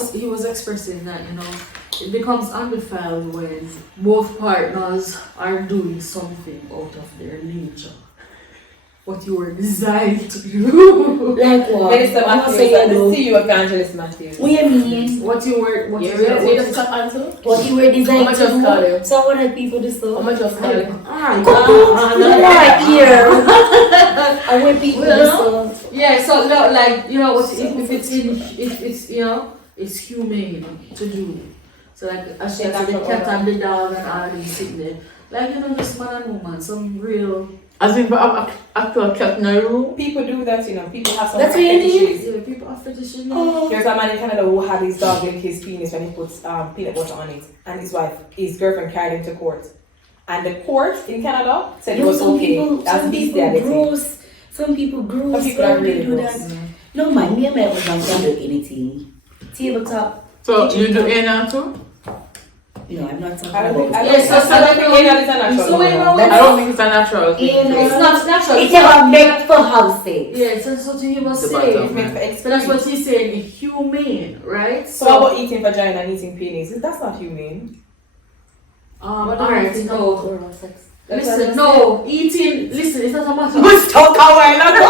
he was expressing that, you know, it becomes undefiled when both partners are doing something out of their nature. What you were designed to do. Like what? Minister Matthews, the CEO Evangelist Matthews. What do you mean? What you were What you were designed to do. do. So what are people to do? How much just call it? Right here. I want people to do. Yeah, so no, like, you know, if it's you know, it's humane to do. So like as she said, the cat and the dog and all these things there. Like, you know, just man and woman, some real. As in, actual cat in a room. People do that, you know. People have some That's what you fetishes. Yeah, people are fetishes. There's a man in Canada who had his dog lick his penis when he puts peanut butter on it, and his girlfriend carried him to court. And the court in Canada said it was okay. That's bestiality. Some people gross. Some people are really do gross. that. No man, me and my husband can't do anything. Tabletop. So you do anal too? No, I'm not talking I don't about think it. anal is a natural. So wait, I don't think it's a natural thing. It's not natural. It's never meant for house sex. Yeah, so that's what he was The saying. bottom, man. So that's what he's saying, it's humane, right? So how about eating vagina and eating penis? That's not humane. Alright, no. Listen, no, eating, listen, it's not a matter of. We stuck a while ago.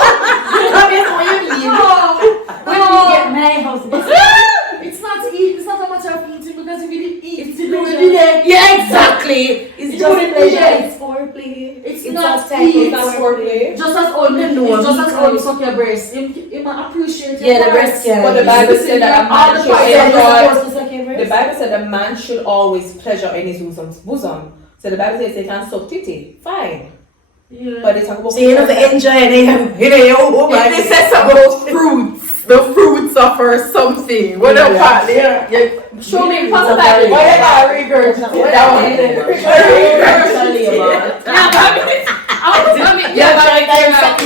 Get my house. It's not a matter of eating because if you didn't eat, It's you pleasure. wouldn't be there. Yeah, exactly. It's You just wouldn't be pleasure. there. It's foreplay. It's It's not outside. eat. That's foreplay. Just as old men No, know, just as because- old suck your breast. You might appreciate your Yeah, the breast. breast, yeah. But the Bible said that a All man the should parts Yeah, enjoy. you're supposed to suck your The breast. Bible said a man should always pleasure in his bosom. So the Bible says they can suck titty. Fine. Yeah. But they talk about So you know, enjoy it. If they say about fruits, the fruits of her something. What Yeah. about there? show me It's possible. a Bible. Why Why not not regurgitate Why that not? one? But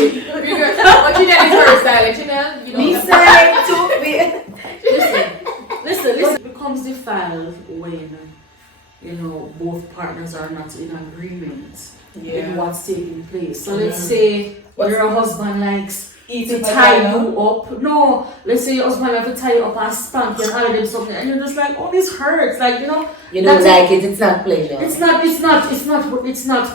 Janelle is versatile. Janelle, you Me know. say to be. Listen, it becomes defiled when, you know, both partners are not in agreement in what's taking place. So let's say your husband likes to tie you up. No, let's say your husband likes to tie you up and spank you and all of them something, and you're just like, oh, this hurts. Like, you know, You don't like it. It's not pleasure. it's not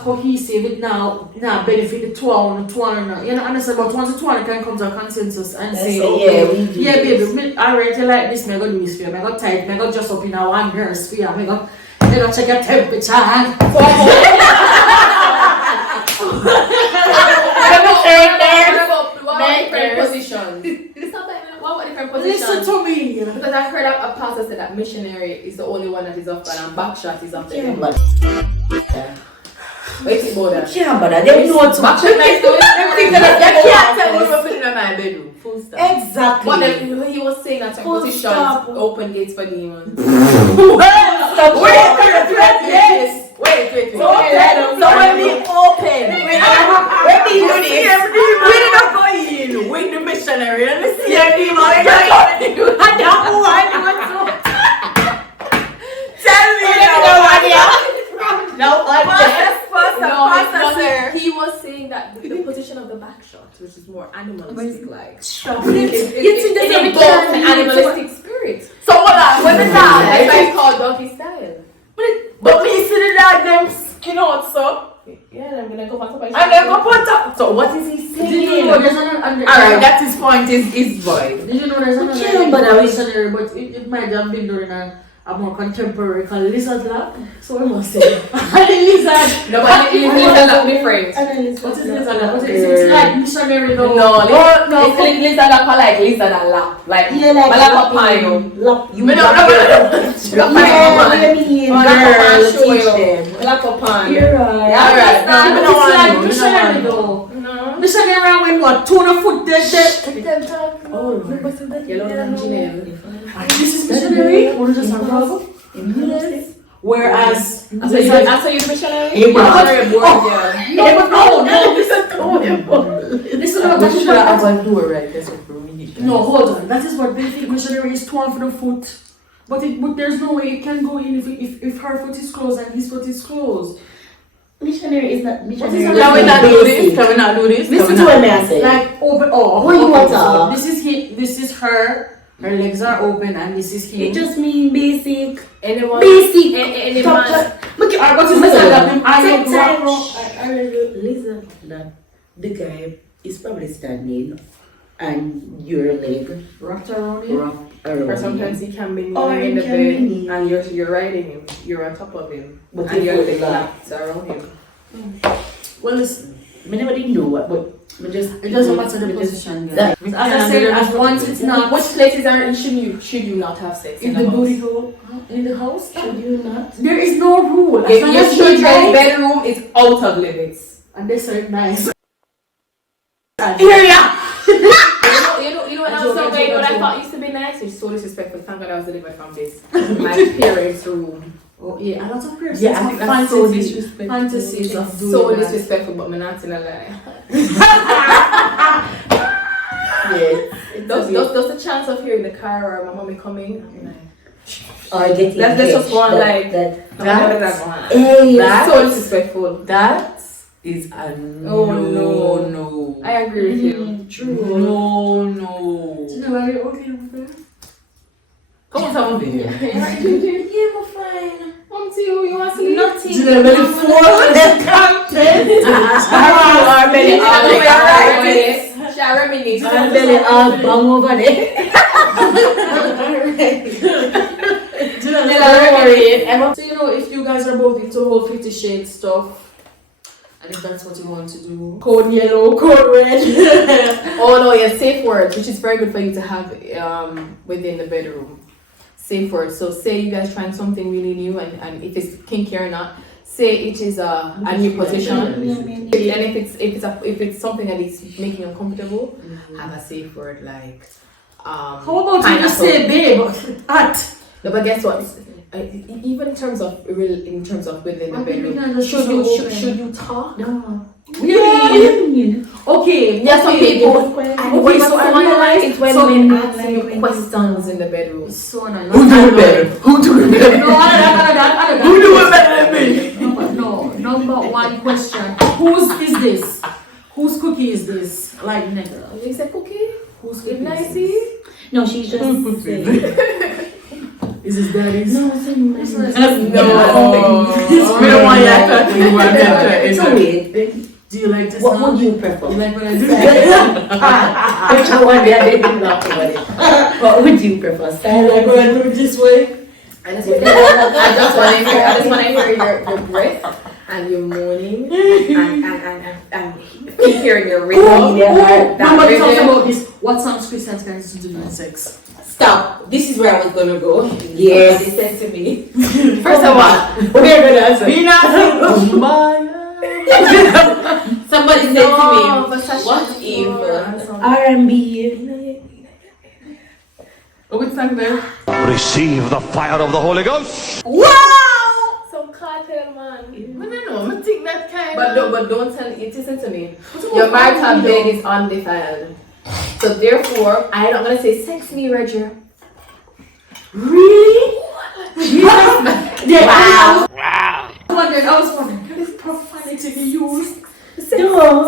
cohesive. It now benefit the two and you know, understand. But once the two can come to a consensus and say, yeah, we do. yeah, baby, alright, you like this, I go do this for you. I go tight, I go just up in a one nurse for you. I go check your temperature. Listen to me. Because I heard a pastor say that missionary is the only one that is off and backshot is off the Yeah, but wait about that. yeah, but I don't know what to Backshot like everything You that can't tell me we're putting in my bedroom. Full stop. exactly. But then he was saying that Full positions stop. open gates for demons. Wait. So when we open, when we do this, We didn't go in with the missionary and the CMD man. Tell me now. No, he was saying that the position of the back shot, which is more animalistic like. It involves an animalistic spirit. So hold on, what is that? That's why it's called doggy style. But me see the dog them skin out so. Yeah, I'm gonna go on somebody's And then go put up. So what is he Did you saying? know there's another? Alright, that's his point is void. Did you know there's another Yeah, but I was- missionary, but it might have been during a more contemporary called lizard lab. So we must say lizard. No, but lizard lab different. What is lizard lab? What is it? It's like missionary though. No, no. it's lizard lab are like lizard and lap. Like, yeah, like lap pine. you Me no. yeah, you mean Girl, teach them. Lap pine. You're right. Alright, But no, it's no, like no, missionary no. though. No. Missionary when what? 200 foot dead. Oh, yellow and Janelle. This is missionary. What is this? Whereas So you missionary? Hey, but- Missionary board, yeah. no, this is not that is what do it right. That's what we need. no, hold on. That is what they think missionary is torn for the foot. But there's no way it can go in if her foot is closed and his foot is closed. Missionary is not missionary. Can we not do this? Can we not do this? Listen to what I say. Like open. What you want to? This is her Her legs are open and this is him. It just mean basic. Anyone? Basic. Any Top- man? Look at what is this? Listen, that the guy is probably standing and your leg Wrapped around him. wrapped around Or him. sometimes he can be Or kneeling in the he can be bed kneeling. and you're riding him. You're on top of him. But And your your foot leg locked. laps around him. Well, listen, I never did know what, but I just it doesn't matter the position. That- As I said, as once it's not. Which places are should you not have sex In in the house? booty hole, in the house, should you not? there is no rule. As If long your as you children's like, bedroom is out of limits. and they say nice. Here ya! You know when I was Joke, so big, what I joke. thought used to be nice? It's so disrespectful. Thank God I was delivered from this. My parents' room. Oh yeah, a lot of persons Yeah, I have think that's so fantasies, disrespectful. fantasies of doing So that. disrespectful, but I'm not in a lie. Yes. There's a chance of hearing the car or my mommy coming. I'm like, Or getting Let's just hitched. go on That- like- that- Hey, That- so disrespectful. That is a Oh, no. no. I agree with you. True. No. Janelle, are you okay with that? Come on, someone there. Yeah, we're fine. Come to you want to sleep? Nothing. Janelle, really full of them content. Our belly all up. Shall reminisce. I'm belly all bang over there. Don't worry. So if you guys are both into whole 50 Shades stuff, and if that's what you want to do, code yellow, code red. Oh no, yeah, safe words, which is very good for you to have within the bedroom. Safe words. So say you guys trying something really new, and if it's kinky or not, say it is a new position. And if it's something that is making you uncomfortable, have a safe word like How about you just say babe? At. No, but guess what? Even in terms of within the Why bedroom, people just should so you open? should you talk? No. Really? Okay. Yeah, some people. Okay, so I realize it's when so women like ask you questions in the bedroom. It's so annoying. Who do it better? Who do it better? No, I Who do it better than me? No, number one question. Whose is this? Whose cookie is this? Like, nigga. You say cookie? Whose Is cookie is nice? this? No, she just said. Is this daddy's? No, it's in my No. We don't want that. It's It's weird. Do you like this? What song? would you prefer? You like what I do? Which one? I didn't laugh about it. What would you prefer? You like what I do this way? I just want to hear your breath and your moaning and hearing your rhythm. Nobody talks about this. What songs Christians can listen to during sex? Stop. This is where I was gonna go. Yes. He said to me. First of all, We're gonna answer. be not. Somebody said to me, what if R&B? Which song there? Receive the fire of the Holy Ghost. Wow! Some cartel man. I don't know. I think that kind but don't tell it. Listen to me. Your marital bed is undefiled. So therefore, I'm not gonna say sex me, Roger. Really? Yeah. Wow. I was wondering, can this profanity be used? No.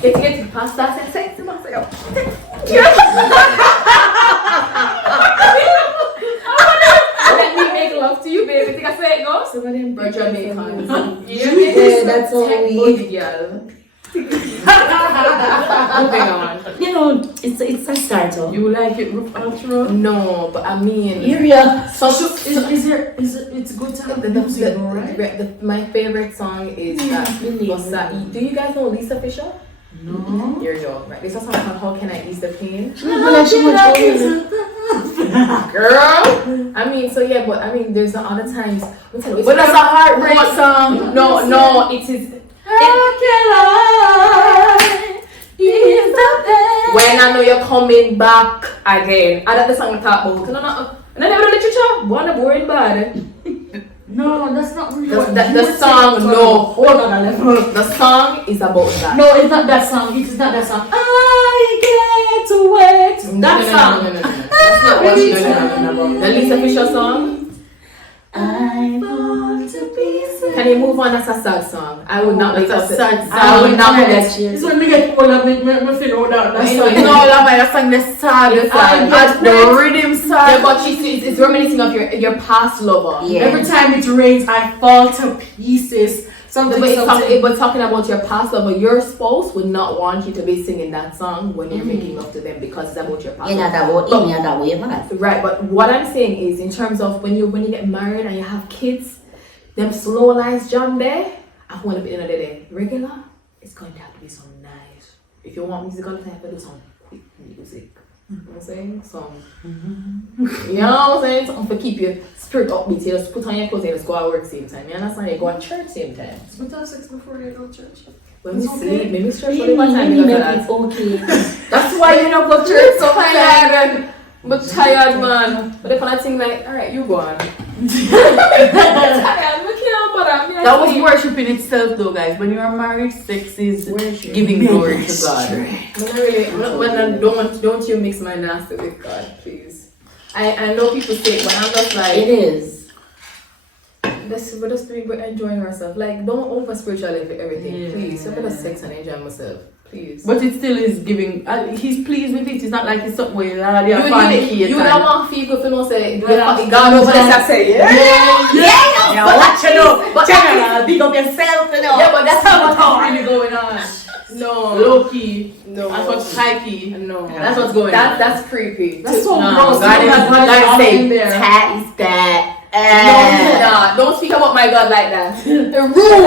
Get past that sex. Let me make love to you, baby. Think I say it goes? We're Jamaican. Yeah, that's all we need. Girl. Moving on. You know, it's a starter. You like it, outro? No, but I mean, Area. It's good to have the music, right? my favorite song is that. Do you guys know Lisa Fisher? No. Here you go. Right. This is a song called How Can I Ease the Pain? Girl. I mean, so yeah, but I mean, there's other times. But that's a heartbreak song. No, it is. How can I ease the pain? When I know you're coming back again. I like the song talk about. No, never literature. One a boring bad. No, that's not really The song, no. Hold on a level. The song is about that. No, it's not that song. It is not that song. I get to wait. That song. No. That's not what she's talking about. The Lisa Fisher song. I want to be saved. Can you move on? That's a sad song. I would not make That's a a sad I would song. not make Yes, that. yes. It's when we get older, me feel out that song. No, that song the sad. The rhythm sad. Yeah, but it's reminiscing of your past lover. Yeah. Every time it rains, I fall to pieces. Something. But talking about your past lover, your spouse would not want you to be singing that song when you're making love to them because it's about your past Yeah, that lover. way, man. Right, but what I'm saying is in terms of when you get married and you have kids, them slow lines jam there, I want to be another day. Regular, it's going to have to be some nice. If you want music all the time, do some quick music. You know what I'm saying? You know what I'm saying? Something to keep your spirit upbeat. You just put on your clothes and just go to work same time. You understand? You go to church same time. But have sex before you go to church. When we It's sleep, okay. maybe church for the one time because of that. It's okay. That's why you don't go to church so tired. But tired, man. But if I think like, alright, you go on. That was worshiping itself though, guys. When you are married, sex is giving glory to God. Don't you mix my nasty with God, please. I know people say it, but I'm just like, It is. we're just enjoying ourselves. Like, don't over spiritualize everything, Yeah. please. I'm gonna sex and enjoy myself, please. But it still is giving. He's pleased with it. It's not like it's something where you're You don't want people to know say Yeah. God over there. I say Yeah, watch it up. General, big up yourself, you know. yeah, but that's not what's really going on. No, Low key. no, That's what's high key. no. That's what's going on. That's creepy. That's so No, gross. God is- God say, in there. that is that. No, don't speak about my God like that. The Rule.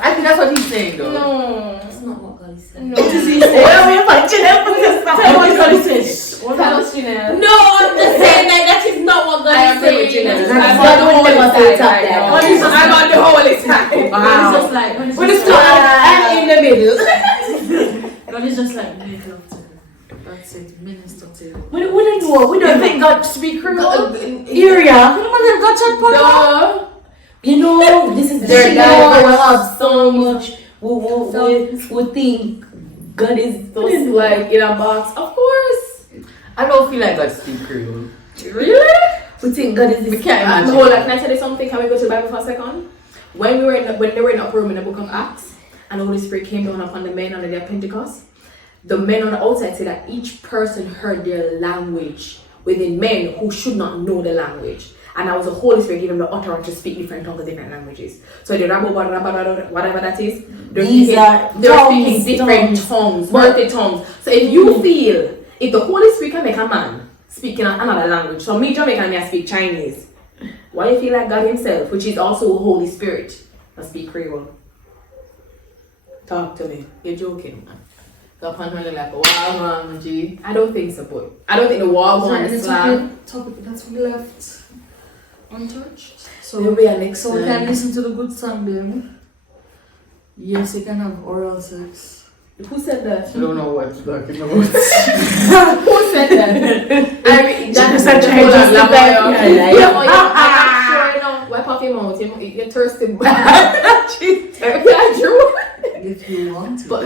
I think that's what he's saying though. No. That's not what God is saying. No. What is he Where saying? are we punching him? Tell what God is saying. Tell us, Janelle. No, I'm just saying that is not what God I is agree with saying. Janelle. I'm I'm on on the the holy holy side side right now. right now. I'm on the holy side. God is just like, God is But just it's like, not I'm in the middle. God is just like, make love to you. That's it, minister to you. We don't know. We You don't think God speak Creole? area. You know, this is They're we diverse. have so much. We think God is Just like in a box. Of course. I don't feel like God speak Creole. Really? we think God is We this. can't imagine. Hold on, can I tell you something? Can we go to the Bible for a second? When they were in the upper room in the book of Acts, and the Holy Spirit came down upon the men on the day of Pentecost, the men on the outside said that each person heard their language within men who should not know the language. And that was the Holy Spirit giving them the utterance to speak different tongues, different languages. So the whatever that is, they're speaking different tongues, earthly tongues. So if you feel, if the Holy Spirit can make a man speak in another language, so me Jamaican, I speak Chinese. Why you feel like God himself, which is also the Holy Spirit, I speak Creole? Talk to me. You're joking, man. Stop on her like, wow, man, G. I don't think so, boy. I don't think the wall one is slang. Topic that's we left untouched. There'll be a next So we time. can listen to the good song then. Yes, you can have oral sex. Who said that? I don't know what you're talking about. Who said that? I mean, that's such a hold on, justified Lamoya. lie. Yeah, I'm not sure enough. Wipe off your mouth. You're thirsty. Yeah, true. If you want to. But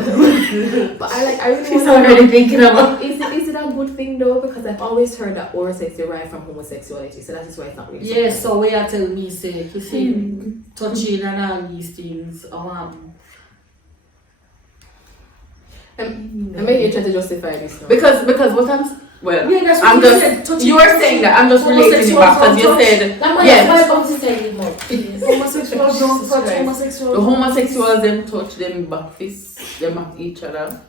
I really She's want to already thinking about. Is it a good thing though? Because I've always heard that oral sex derived from homosexuality, so that is why it's not really. Yeah, so where you tell me say, you see, touching and all these things, And maybe you're trying to justify this now. because what well, yeah, that's what I'm you just said, touching you were saying that I'm just relating it back because you said yes. homosexuals don't touch The homosexuals. homosexuals them touch them back fists, them at each other.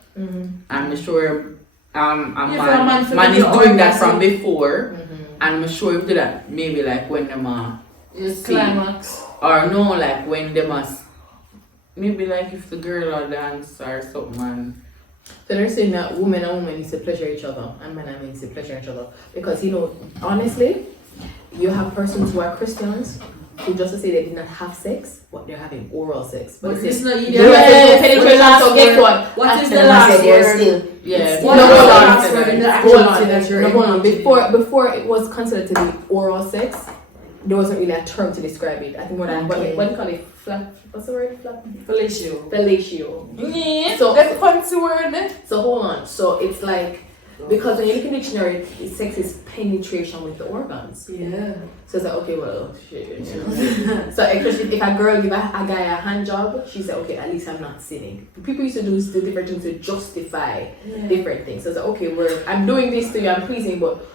I'm sure a man is doing that from before, and I'm sure if do that maybe like when them are Yes, climax. or no like when them are maybe like if the girl or dance or something. So they're saying that women and women need to pleasure each other and men and men need to pleasure each other. Because, you know, honestly, you have persons who are Christians who just say they did not have sex, but they're having oral sex. But they it's say, not yes, penetration, so guess what? What is the And I last said they're word? still. Yeah. What No, is the hold on. last word in the Hold actual on. that you're No, hold on. engaging? Before it was considered to be oral sex, there wasn't really a term to describe it. I think what do you call it? What's the word? Fellatio. Fellatio. Yeah. So- That's fancy word. So hold on. So it's like Because when you look in the dictionary, sex is penetration with the organs. Yeah. So it's like, okay, well, shit. So especially if a girl give a guy a hand job, she said, okay, at least I'm not sinning. People used to do the different things to justify different things. So it's like, okay, I'm doing this to you, I'm pleasing, but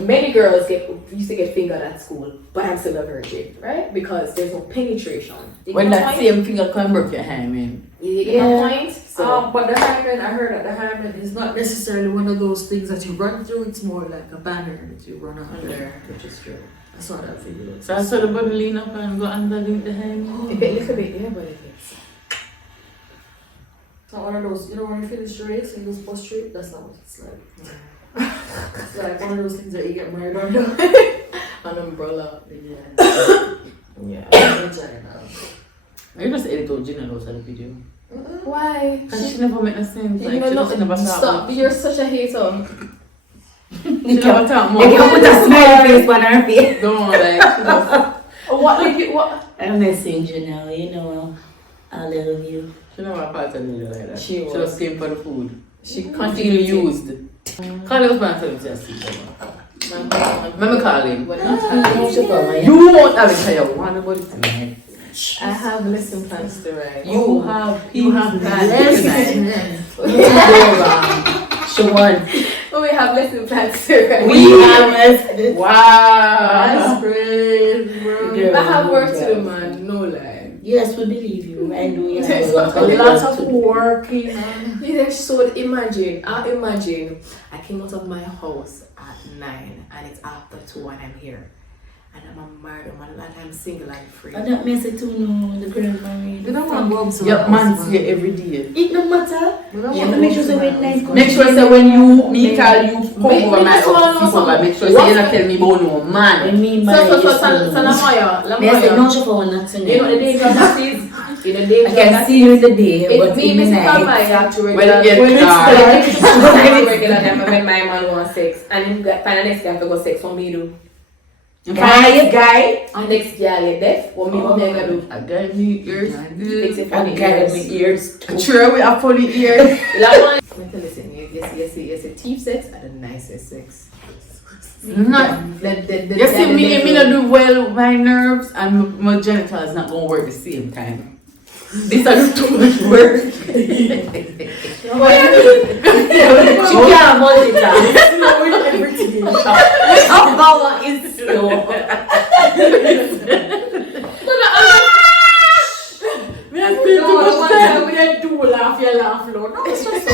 many girls used to get fingered at school, but I'm still a virgin, right? Because there's no penetration. When that same finger can break your hand, man. You get my point? So, But the hymen, I heard that the hymen is not necessarily one of those things that you run through. It's more like a banner that you run under, which is true. I saw that video. So I saw the body lean up and go underneath the hand. A little bit, yeah, but it is. It's not one of those, you know, when you finish the race and you just bust straight, that's not what it's like. It's like one of those things that you get married under. An umbrella. Yeah. You just edit out JINELLE out of the video. Why? And she never make no sense. You Like, know, she just never stop. talk. You're such a hater. She never talk more. You can put a smiley face on her face. Don't like. What? I'm missing JINELLE, you know. I love you. She never part of the video like that. She was. just came for the food. She Still continued used. Call him man tell him to sleep. Let me call him. You won't have it tell you one about it tonight. I have lesson plans to write. You have plans tonight. Siobhan. We have lesson plans to write. We have Wow. That's great, bro. I have work to do, man. No lie. Yes, we believe you. And we have There's a lot a Lots of of working, man. So imagine, I came out of my house at 9 and it's after 2 and I'm here. And I'm a married woman and I'm single and free. And that makes it too, no, the girl married. You don't want to go up to Yep, man, see you every day. It no matter. You don't You want have to make sure go so up to when nice. Make sure say when you me call you come Wait, over my just wanna know house, something. make sure say you not tell me about no man. When me So married, Lamaya, me I say no she for not to you know the days of that is, you know the days I of can that see you in the day, It's but me, in the Mr. night. Lamaya, to When regular. it gets When dark. it's regular time when my man wants sex and him find the next guy to go sex for me do. Guy. And next girl get deaf, what me what me gonna do? I got me ears. Fix it for And me. guy with me ears. Sure, we have funny ears. Listen, yes, teeth sex are the nicest sex. Not. You see me not do well with my nerves and my genitals not gonna work the same time. This is too much work. She can't multitask. Our power is slow.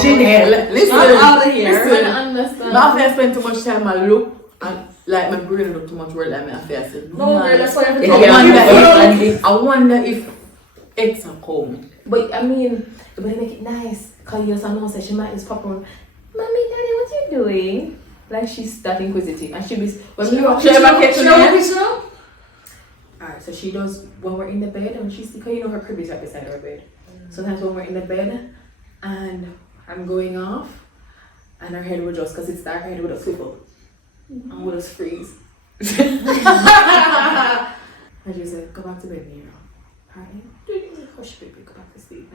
JINELLE, listen. I'm out of here. Listen. understand. Now I spend too much time I look and like my brain look too much work like me. I say No, girl, that's why If I'm you have I wonder if X are come. But I mean, you better make it nice. Cause you know say she might just pop on. Mommy, Daddy, what you doing? Like she's that inquisitive, and she be when we walk. Alright, so she does when we're in the bed, and she's because you know her crib is right beside her bed. Sometimes when we're in the bed, and I'm going off, and her head will just because it's dark, her head will just swivel, and will just freeze. And she said, "Go back to bed, Nero." Alright, hush, baby, go back to sleep.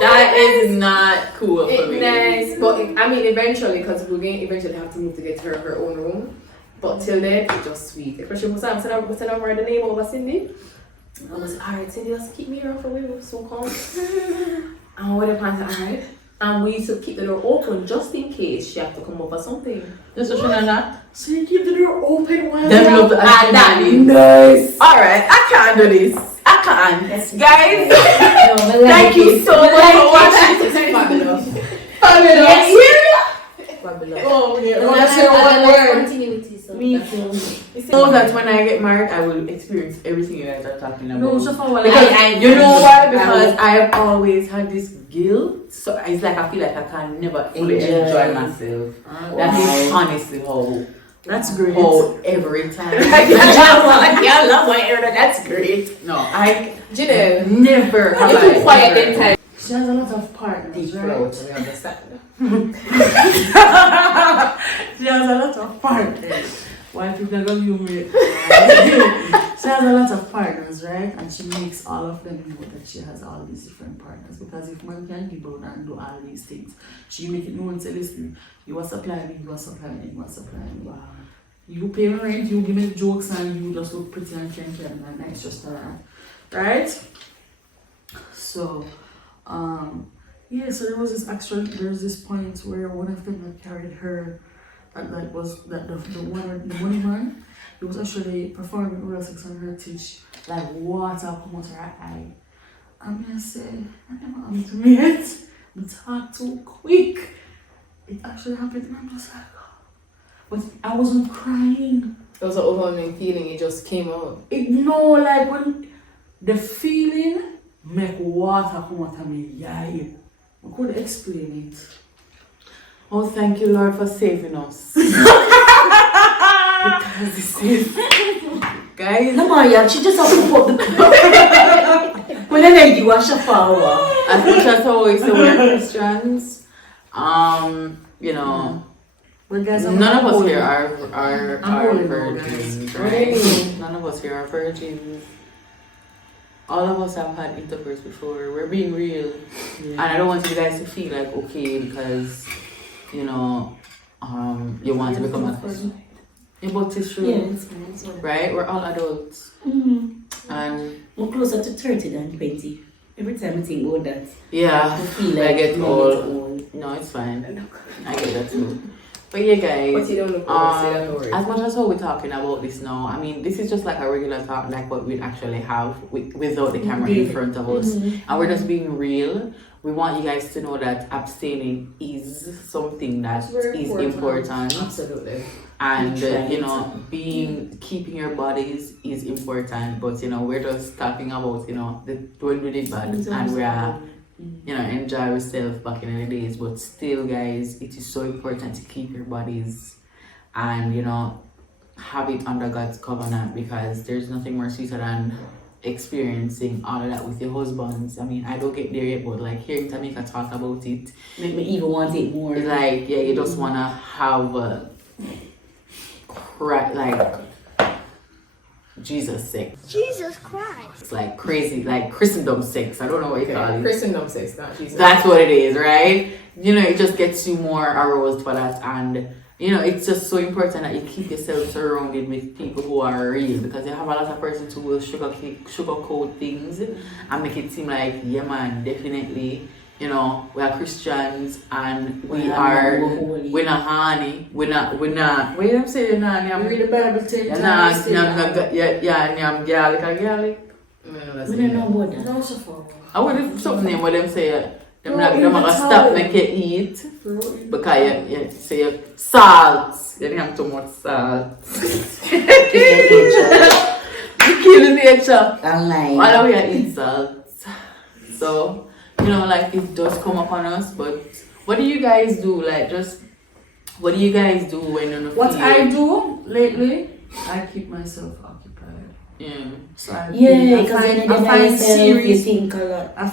That is not cool for It's me. nice, but I mean, eventually, because we're going to eventually have to move to get her own room. But till then, it's just sweet. Especially when I'm sitting over the name over Cindy. I was alright, Cindy, let's keep me around for a while. We're so calm. And what if I said, alright? And we used to keep the door open just in case she had to come over something. Just so not. So you keep the door open while Them love the that nice. Alright, I can't do this. I can't. Guys, thank you so much for watching. Fabulous. Fabulous. Fabulous. Oh, yeah. Well, that's your one word. Continuity, so Me that's too. it. Know that when I get married, I will experience everything you guys are talking about. No, so far, well, Because you know why? I Because I have always had this guilt. So it's like I feel like I can never fully enjoy myself. That is honestly how. That's great. Oh, every time. I love my hair. That's great. No, I JINELLE, never have you're too quiet ever- that time. She has a lot of partners, Deep right? throat, we understand. She has a lot of partners. Why people are going to humor it? She has a lot of partners. partners, right? And she makes all of them know that she has all these different partners. Because if man can give out and do all these things, she make it known and say, listen, you are supplying me, you are supplying me, you are supplying me. Wow. You pay me rent, you give me jokes, and you just look pretty and kinky and a nice restaurant. Right? So, yeah, so there's this point where one of them that carried her, the money man, he was actually performing oral sex on her teeth, like water come out her eye. And I said, I never happened to me yet. But talk too quick. It actually happened, and I'm just like, but I wasn't crying. It was an overwhelming feeling, it just came out. Like when the feeling make water come out of me, I could explain it. Oh, thank you, Lord, for saving us. Because this is, guys. No, Maria, she just have to put the when I let you wash a flower. As much as always say we're Christians, you know, well, guys, none of us here are virgins, right? None of us here are virgins. All of us have had intercourse before. We're being real, and I don't want you guys to feel like okay because you know you want to become a Christian. Yeah, but it's true, right? We're all adults, and we're closer to 30 than 20. Every time I think about that, yeah, I feel like I get old. old. No, it's fine. I get that too. But yeah, guys, But you don't look old, as much as we're talking about this now, I mean, this is just like a regular talk, like what we actually have without the camera in front of us, and we're just being real. We want you guys to know that abstaining is something that is important. Absolutely. And you know, keeping your bodies is important. But you know, we're just talking about when we did bad and we are enjoy ourselves back in the days. But still, guys, it is so important to keep your bodies and have it under God's covenant, because there's nothing more sweeter than experiencing all of that with your husbands. I mean, I don't get there yet, but like hearing Tamika talk about it make me even want it more. It's like, yeah, you just wanna have like Jesus sex. Jesus Christ. It's like crazy, like Christendom sex. I don't know what you call it. Christendom sex, not Jesus. That's what it is, right? It just gets you more aroused for that, and it's just so important that you keep yourself surrounded with people who are real, because you have a lot of persons who will sugarcoat things and make it seem like, yeah man, definitely, we are Christians and we're not honey, we're not, what do you say, you read the Bible 10 times. I'm garlic. We don't know about that. I would have something where them say, them not gonna stop make you eat because you say salt. You didn't have too much salt. You're killing nature. Why don't we eat salt? So, like it does come upon us, but what do you guys do? Like, what do you guys do when you're not What I do lately, I keep myself occupied. Yeah. So I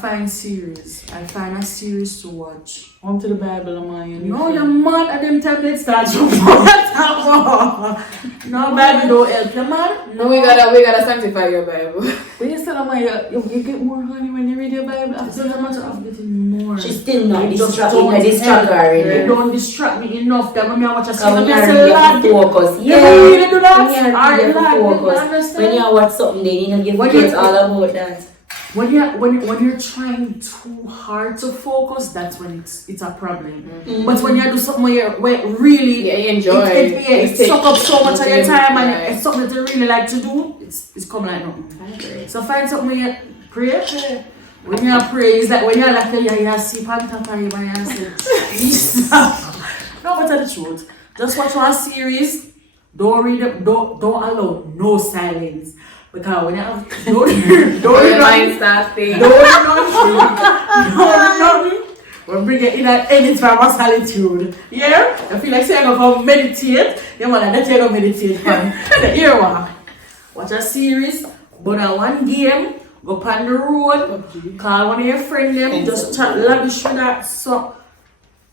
find series. I find a series to watch. Come to the Bible, man. No, you're mad at them tablets start to No, Bible don't help you, man. No, we gotta sanctify your Bible. When you tell them you get more honey when you read your Bible. It's not a matter of getting more. She's still not distract her. They don't distract me enough. That when I watch a series, focus. Yeah, you really do that? Focus. When you watch something, then you forget all about that. When you're trying too hard to focus, that's when it's a problem. But when you do something where really you enjoy it suck up so much of your time, and it's something that you really like to do, it's coming like nothing. So find something where you pray. When you pray, it's like when you're like you see Panther and you say no, but tell the truth. Just watch one series. Don't read it. Don't allow no silence. Because when you have don't we'll bring it in any time of solitude. Yeah? I feel like saying I'm going to meditate. You want to go meditate from the ear one. Watch a series, but on one game, go on the road, call one of your friends, just chat lavish with that. So,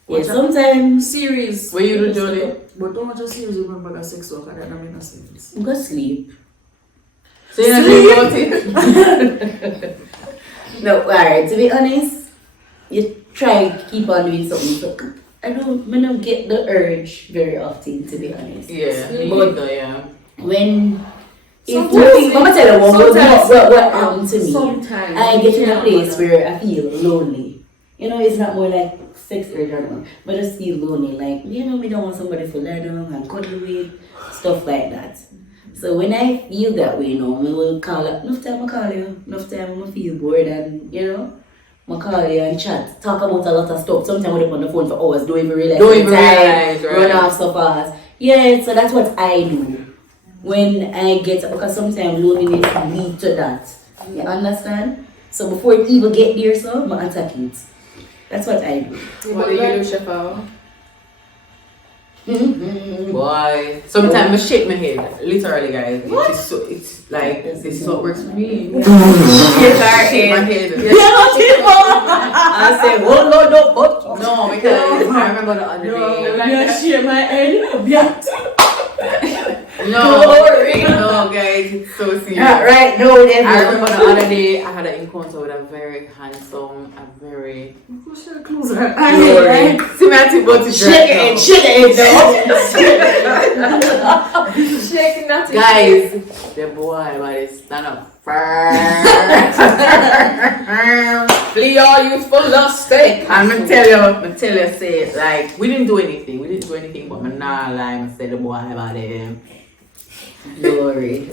yeah, sometimes series. What you do, Jody? But don't watch a series with my brother sex work, that doesn't make no sense. Go sleep. So you're not doing about it? No, alright, to be honest, you try to keep on doing something. So I don't get the urge very often, to be honest. Yeah, but when I'm gonna tell you what happened to me. Sometimes I get in a place where I feel lonely. You know, it's not more like sex urge or not, but I just feel lonely. Like, you know, me don't want somebody to lie down and cuddle with, stuff like that. So when I feel that way, you know, I will call up. Enough time I call you. Enough time I feel bored and, you know, I call you and chat. Talk about a lot of stuff. Sometimes we're on the phone for hours. Don't even realize. Right. Run off so fast. Yeah, so that's what I do. When I get, because sometimes loneliness leads to that. You understand? So before it even get there, so I attack it. That's what I do. What do you do, Chef? Boy, sometimes I shake my head, literally, guys. It's like this is what works for me. Shake my head. I say, oh no, but No, because I remember the other day. you shake my head. No, guys, it's so serious. Right, no, I remember the other day I had an encounter with a very handsome, Close her glory. See my T-body shake it, Shaking that. guys, the boy, but it's stand up firm. Flee all useful lust steak. I'm gonna tell you, say, like, we didn't do anything, but I'm not lying, I say the boy about him. Glory.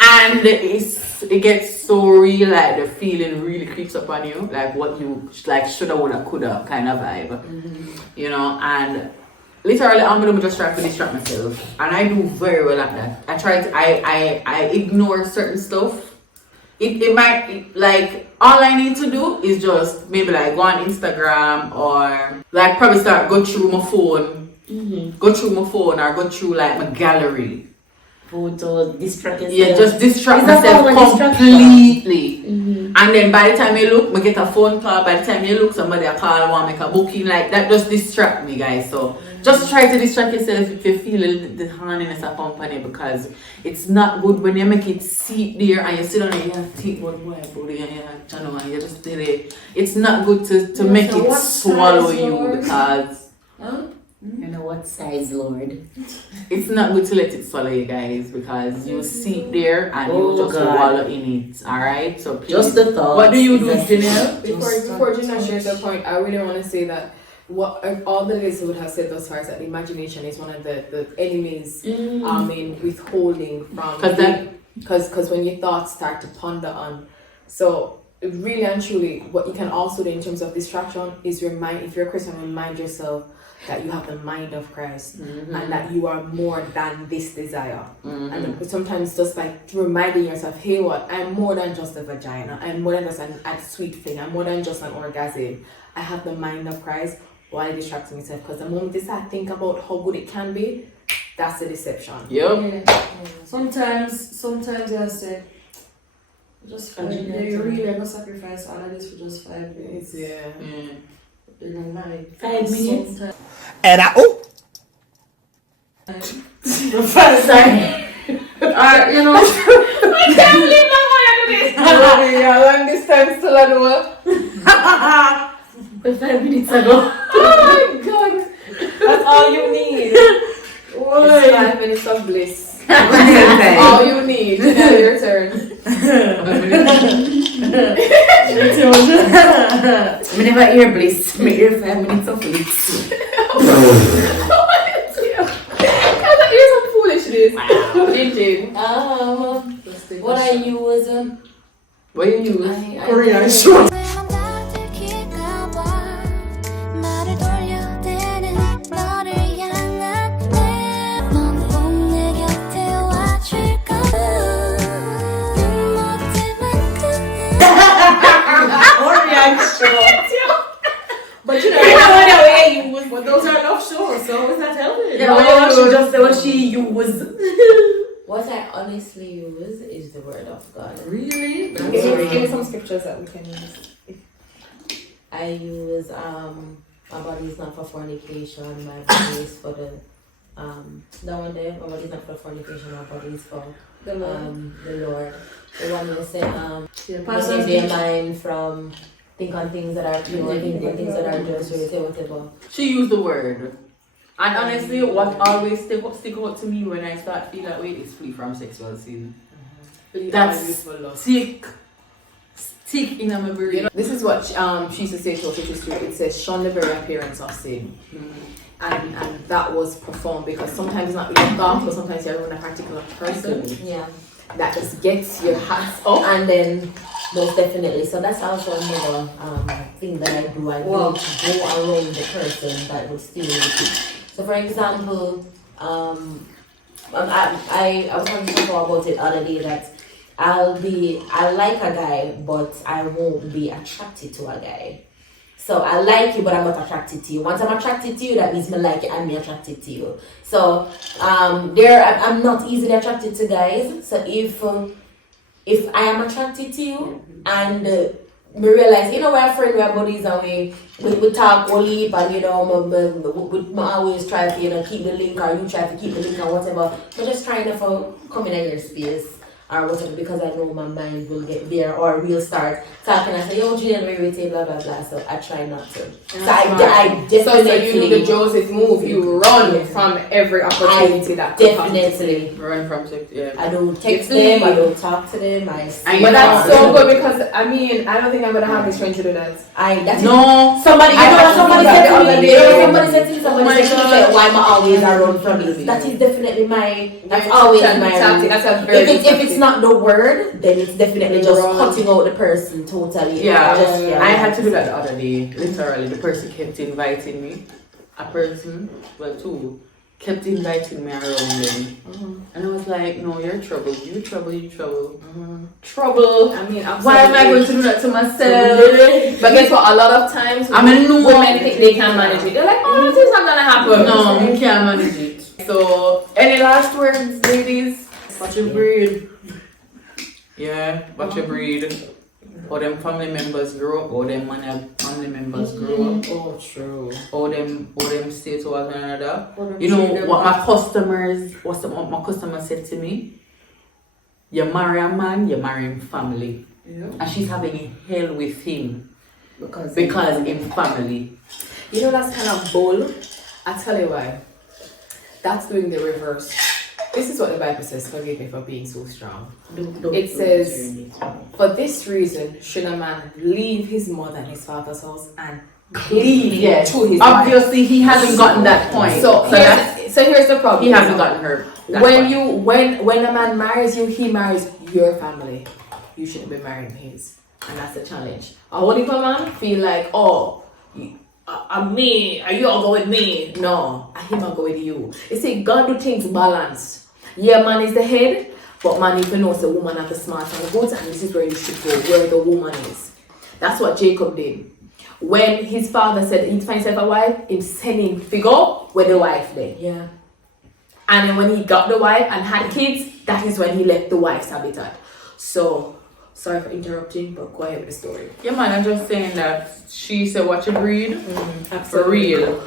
And it gets so real, like the feeling really creeps up on you, like what you like shoulda, woulda, coulda kind of vibe, you know. And literally, I'm gonna just try to distract myself, and I do very well at that. I try to, I ignore certain stuff. It might, like, all I need to do is just maybe like go on Instagram or like probably start go through my phone, or go through like my gallery. Photo, distract yourself. Yeah, just distract myself completely. And then by the time you look, I get a phone call. By the time you look, somebody a call, want to make a booking. Like that just distract me, guys. So just try to distract yourself if you feel the horniness of company, because it's not good when you make it sit there and you sit on it and you think about body and you just did it. It's not good to make it swallow you, because you know what size, Lord? it's not good to let it swallow you, guys, because you sit there and you just wallow in it. Alright? So please. Just the thought. What do you do, Janelle? Before Janelle shares the point, I really want to say that what all the ladies would have said thus far is that the imagination is one of the enemies in withholding from, because when your thoughts start to ponder on, so really and truly what you can also do in terms of distraction is remind, if you're a Christian, remind yourself that you have the mind of Christ and that you are more than this desire. And sometimes just like reminding yourself, hey, what, I'm more than just a vagina, I'm more than just a sweet thing, I'm more than just an orgasm. I have the mind of Christ while distracting myself, because the moment I think about how good it can be, that's the deception. Yep. Sometimes I say, just 5 minutes. You really gonna sacrifice all of this for just 5 minutes. Yeah. You know, like 5 minutes. And Sorry. you know. I can't believe that one of this. Yeah, long distance still at work. 5 minutes ago. Oh my god. That's all you need. It's 5 minutes of bliss. That's all you need. Now your turn. I never hear bliss. I hear 5 minutes of bliss. You're some foolishness. Wow. What I use? What do you use? Korean show. But you know the way you use. But those are enough shows, so it's not helping. Yeah, she just said what she used. What I honestly use is the word of God. Really? Give me some scriptures that we can use. I use my body is not for fornication, my body is for the That one day, my body's not for fornication, my body's for the Lord. The one that say, take their mind from think on things that are pure, think on things that are just, whatever. She used the word. And honestly, what always stick out to me when I start feeling that way is flee from sexual sin. That's stick in my brain. You know, this is what she used to say to us, which is true. It says, shun the very appearance of sin. And that was profound because sometimes it's not really a thought, but sometimes you're around a particular person. Yeah. That just gets your hands up. And then, most definitely. So that's also another thing that I do. I go around the person that would stimulate it. So for example, I was talking to someone about it the other day that I like a guy, but I won't be attracted to a guy. So I like you, but I'm not attracted to you. Once I'm attracted to you, that means me like you and me attracted to you. So I'm not easily attracted to guys. So if I am attracted to you and me realize, you know, we're friends, we're buddies, and we talk all heap, and you know, we always try to, you know, keep the link, or you try to keep the link, or whatever. I'm just trying to come in your space or whatever, because I know my mind will get there, or we'll start talking and say, yo, Jinelle, where we take blah blah blah. So I try not to. So I definitely. So you do the Joseph move, you run from every opportunity that definitely Run from sex, yeah. I don't text them, I don't talk to them, but that's so good because I mean, I don't think I'm gonna have this friend to do that. Somebody said to me, why am I always around from this? That is definitely that's always my if it's not the word, then it's definitely just cutting out the person totally. Yeah, I had to do that the other day. Literally, the person kept inviting me. Two, kept inviting me around them. And I was like, no, you're trouble. You trouble. Trouble. I mean, why am I going to do that to myself? But guess what? A lot of times, women think they can manage it. They're like, oh, this is not gonna happen. No, you can't manage it. So, any last words, ladies? Watch your breed. Yeah, watch your breed. How them family members grow up, how them family members grow up. Oh, true. How them stay towards one another. You know what my customers said to me? You marry a man, you marry him family. Yeah. And she's having hell with him because in family. You know, that's kind of bold. I tell you why. That's doing the reverse. This is what the Bible says. Forgive me for being so strong. It says, for this reason should a man leave his mother and his father's house and cleave to his Obviously, he hasn't gotten that point. So here's the problem. He hasn't gotten her. When a man marries you, he marries your family. You shouldn't be marrying his, and that's the challenge. What if a man feel like, oh, me, are you all go with me? No, him I'll go with you. You see, God do things balanced. Yeah, man is the head, but man even knows the woman at the smart and the goods, and this is where you should go, where the woman is. That's what Jacob did. When his father said he'd find himself a wife, he sent him to go with the wife there. Yeah. And then when he got the wife and had kids, that is when he left the wife's habitat. So, sorry for interrupting, but go ahead with the story. Yeah, man, I'm just saying that she said watch your breed. For real.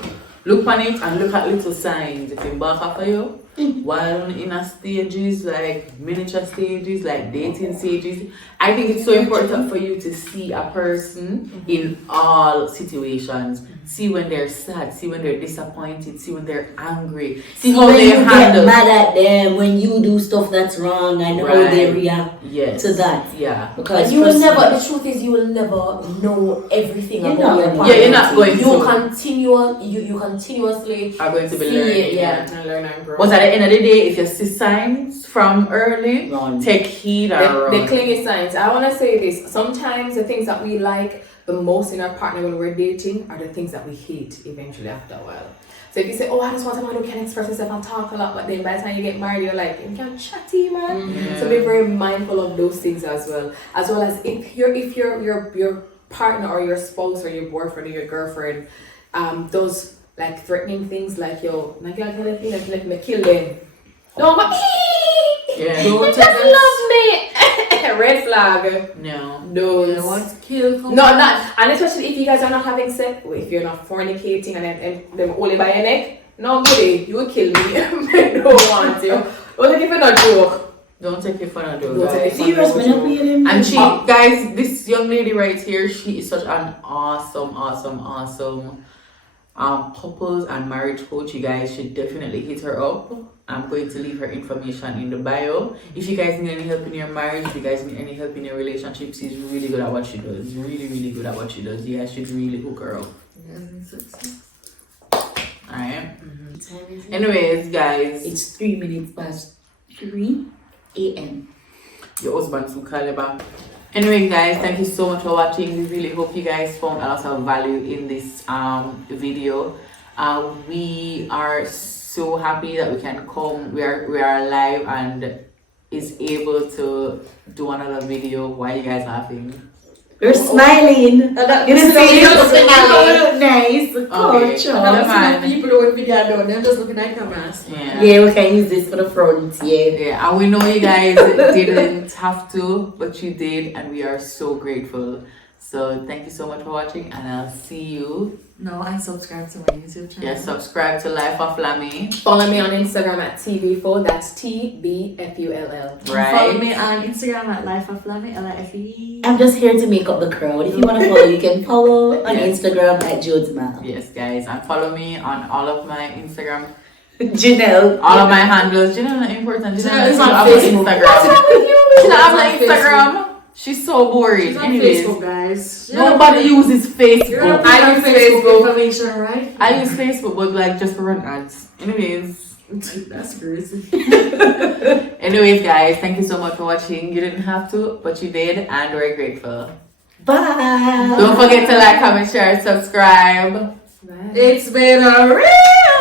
Look on it and look at little signs. If you back up for you, while in a stages, like miniature stages, like dating stages, I think it's so important for you to see a person in all situations. See when they're sad, see when they're disappointed, see when they're angry, see how they handle. Get mad at them when you do stuff that's wrong and how they react to that. Yeah. Because you will never, the truth is you will never know everything about your partner. Yeah, you're not going to. You continuously are going to be learning. And learn and grow. But at the end of the day, if you see signs from early, take heed or the clingy signs. I want to say this. Sometimes the things that we like the most in our partner when we're dating are the things that we hate eventually after a while. So if you say, oh, I just want a man who can express himself and talk a lot, but then by the time you get married, you're like, you can't chatty, man. Mm-hmm. So be very mindful of those things as well as if your partner or your spouse or your boyfriend or your girlfriend does like threatening things like, yo, like let me kill them. No, don't love me. Red flag. No. Those. I want to kill. No, not. And especially if you guys are not having sex, or if you're not fornicating and them only by your neck. No, goody, you will kill me. I don't want you. Don't take it for no joke. Don't take it for a joke, Don't take guys. it for no joke. And she, guys, this young lady right here, she is such an awesome couples and marriage coach. You guys should definitely hit her up. I'm going to leave her information in the bio. If you guys need any help in your marriage, if you guys need any help in your relationships, she's really good at what she does. Really good at what she does. You guys should really hook her up. Alright. Anyways, guys, It's 3 minutes past 3 a.m. your husband to caliber. Anyway, guys, thank you so much for watching. We really hope you guys found a lot of value in this video. We are so happy that we can come. We are live and is able to do another video. Why are you guys laughing? We're smiling. You didn't say you look nice. Okay. People doing video done. They're just looking at cameras. Yeah, we can use this for the front. Yeah, and we know you guys didn't have to, but you did, and we are so grateful. So thank you so much for watching, and I'll see you. No, I subscribe to my YouTube channel. Yeah, subscribe to Life of Lammy. Follow me on Instagram at TBFull. That's TBFULL. Right. Follow me on Instagram at Life of Lammy, LIFE. I'm just here to make up the crowd. If you want to follow, you can follow on Instagram at JodsMal. Yes, guys, and follow me on all of my Instagram. Jinelle. All of my handles. Janelle is important. Janelle is on on Facebook. Facebook. She don't have like Instagram. She's so boring. She's on Anyways, Facebook, guys. nobody uses Facebook. You're not I use Facebook. information, right? I use Facebook, but like just for run ads. Anyways. That's crazy. Anyways, guys, thank you so much for watching. You didn't have to, but you did, and we're grateful. Bye. Don't forget to like, comment, share, subscribe. It's been a real